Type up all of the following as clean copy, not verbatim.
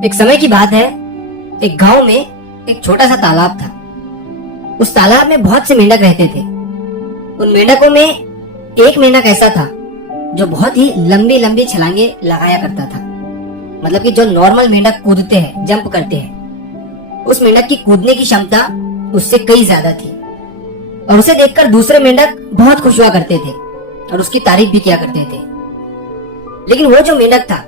एक समय की बात है, एक गांव में एक छोटा सा तालाब था। उस तालाब में बहुत से मेंढक रहते थे। उन मेंढकों में एक मेंढक ऐसा था जो बहुत ही लंबी लंबी छलांगे लगाया करता था। मतलब कि जो नॉर्मल मेंढक कूदते हैं, जंप करते हैं, उस मेंढक की कूदने की क्षमता उससे कई ज्यादा थी। और उसे देखकर दूसरे मेंढक बहुत खुश हुआ करते थे और उसकी तारीफ भी किया करते थे। लेकिन वो जो मेंढक था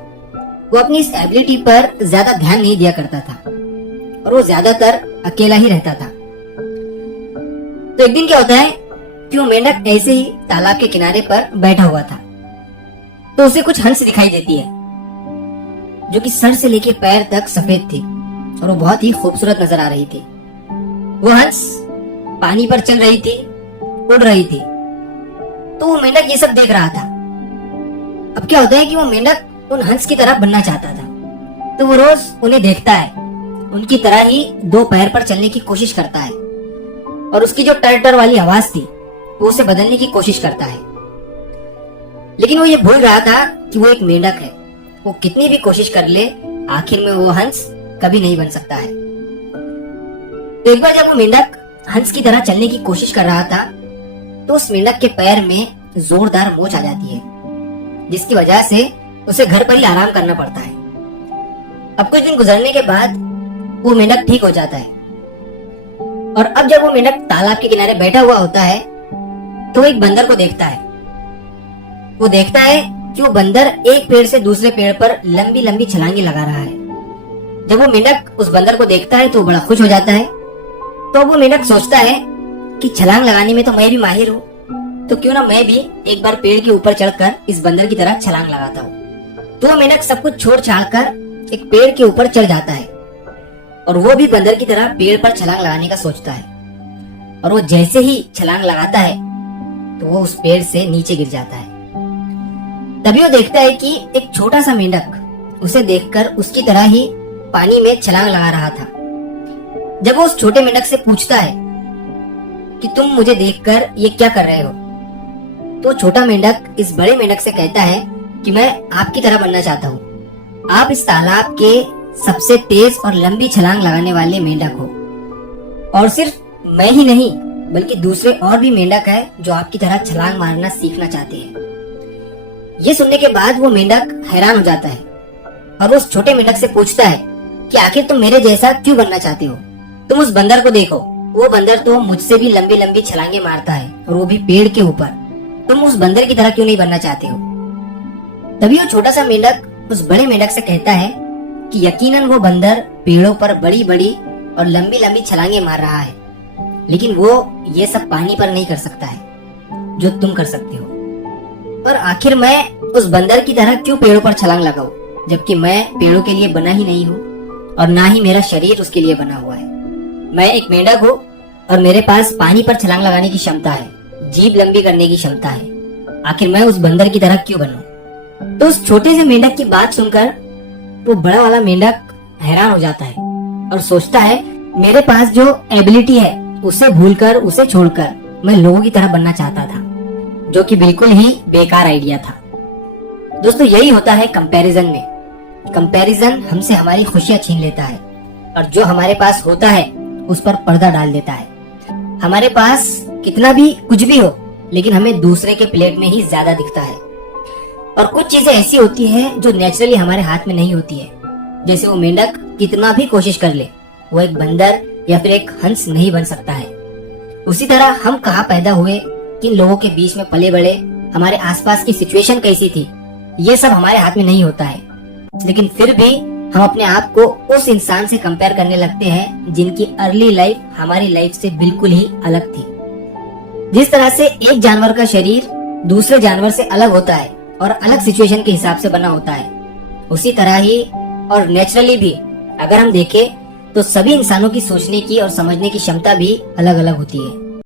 वो अपनी इस एबिलिटी पर ज्यादा ध्यान नहीं दिया करता था और वो ज्यादातर अकेला ही रहता था। तो एक दिन क्या होता है कि वो मेंढक ऐसे ही तालाब के किनारे पर बैठा हुआ था, तो उसे कुछ हंस दिखाई देती है जो कि सर से लेके पैर तक सफेद थी और वो बहुत ही खूबसूरत नजर आ रही थी। वो हंस पानी पर चल रही थी, उड़ रही थी। तो वो मेंढक ये सब देख रहा था। अब क्या होता है कि वो मेंढक उन हंस की तरह बनना चाहता था, तो वो रोज उन्हें देखता है, उनकी तरह ही दो पैर पर चलने की कोशिश करता है और उसकी जो टर टर वाली आवाज थी वो उसे बदलने की कोशिश करता है। लेकिन वो ये भूल रहा था कि वो एक मेंढक है। वो कितनी भी कोशिश कर ले, आखिर में वो हंस कभी नहीं बन सकता है। तो एक बार जब वो मेंढक हंस की तरह चलने की कोशिश कर रहा था, तो उस मेंढक के पैर में जोरदार मोच आ जाती है, जिसकी वजह से उसे घर पर ही आराम करना पड़ता है। अब कुछ दिन गुजरने के बाद वो मेंढक ठीक हो जाता है। और अब जब वो मेंढक तालाब के किनारे बैठा हुआ होता है, तो वो एक बंदर को देखता है। वो देखता है कि वो बंदर एक पेड़ से दूसरे पेड़ पर लंबी लंबी छलांगे लगा रहा है। जब वो मेंढक उस बंदर को देखता है तो वो बड़ा खुश हो जाता है। तो वो मेंढक सोचता है कि छलांग लगाने में तो मैं भी माहिर हूँ, तो क्यों ना मैं भी एक बार पेड़ के ऊपर चढ़कर इस बंदर की तरह छलांग लगाता हूँ। तो वो मेंढक सब कुछ छोड़ छाड़ कर एक पेड़ के ऊपर चढ़ जाता है और वो भी बंदर की तरह पेड़ पर छलांग लगाने का सोचता है। और वो जैसे ही छलांग लगाता है तो वो उस पेड़ से नीचे गिर जाता है। तभी वो देखता है कि एक छोटा सा मेंढक उसे देखकर उसकी तरह ही पानी में छलांग लगा रहा था। जब वो उस छोटे मेंढक से पूछता है कि तुम मुझे देखकर ये क्या कर रहे हो, तो छोटा मेंढक इस बड़े मेंढक से कहता है कि मैं आपकी तरह बनना चाहता हूँ। आप इस तालाब के सबसे तेज और लंबी छलांग लगाने वाले मेंढक हो, और सिर्फ मैं ही नहीं बल्कि दूसरे और भी मेंढक है जो आपकी तरह छलांग मारना सीखना चाहते हैं। ये सुनने के बाद वो मेंढक हैरान हो जाता है और वो उस छोटे मेंढक से पूछता है कि आखिर तुम मेरे जैसा क्यों बनना चाहते हो। तुम उस बंदर को देखो, वो बंदर तो मुझसे भी लंबी लंबी छलांगे मारता है और वो भी पेड़ के ऊपर। तुम उस बंदर की तरह क्यों नहीं बनना चाहते हो। तभी वो छोटा सा मेंढक उस बड़े मेंढक से कहता है कि यकीनन वो बंदर पेड़ों पर बड़ी बड़ी और लंबी लंबी छलांगे मार रहा है, लेकिन वो ये सब पानी पर नहीं कर सकता है जो तुम कर सकते हो। और आखिर मैं उस बंदर की तरह क्यों पेड़ों पर छलांग लगाऊं, जबकि मैं पेड़ों के लिए बना ही नहीं हूँ और ना ही मेरा शरीर उसके लिए बना हुआ है। मैं एक मेंढक हूँ और मेरे पास पानी पर छलांग लगाने की क्षमता है, जीभ लंबी करने की क्षमता है। आखिर मैं उस बंदर की तरह क्यों बनूं। तो उस छोटे से मेंढक की बात सुनकर वो बड़ा वाला मेंढक हैरान हो जाता है और सोचता है मेरे पास जो एबिलिटी है उसे भूलकर, उसे छोड़कर मैं लोगों की तरह बनना चाहता था, जो कि बिल्कुल ही बेकार आइडिया था। दोस्तों, यही होता है कंपैरिजन में। कंपैरिजन हमसे हमारी खुशियां छीन लेता है और जो हमारे पास होता है उस पर पर्दा डाल देता है। हमारे पास कितना भी कुछ भी हो, लेकिन हमें दूसरे के प्लेट में ही ज्यादा दिखता है। और कुछ चीजें ऐसी होती हैं जो नेचुरली हमारे हाथ में नहीं होती है। जैसे वो मेंढक कितना भी कोशिश कर ले, वो एक बंदर या फिर एक हंस नहीं बन सकता है। उसी तरह हम कहाँ पैदा हुए, किन लोगों के बीच में पले बड़े, हमारे आसपास की सिचुएशन कैसी थी, ये सब हमारे हाथ में नहीं होता है। लेकिन फिर भी हम अपने आप को उस इंसान से कंपेयर करने लगते हैं जिनकी अर्ली लाइफ हमारी लाइफ से बिल्कुल ही अलग थी। जिस तरह से एक जानवर का शरीर दूसरे जानवर से अलग होता है और अलग सिचुएशन के हिसाब से बना होता है, उसी तरह ही और नेचुरली भी अगर हम देखें तो सभी इंसानों की सोचने की और समझने की क्षमता भी अलग अलग होती है।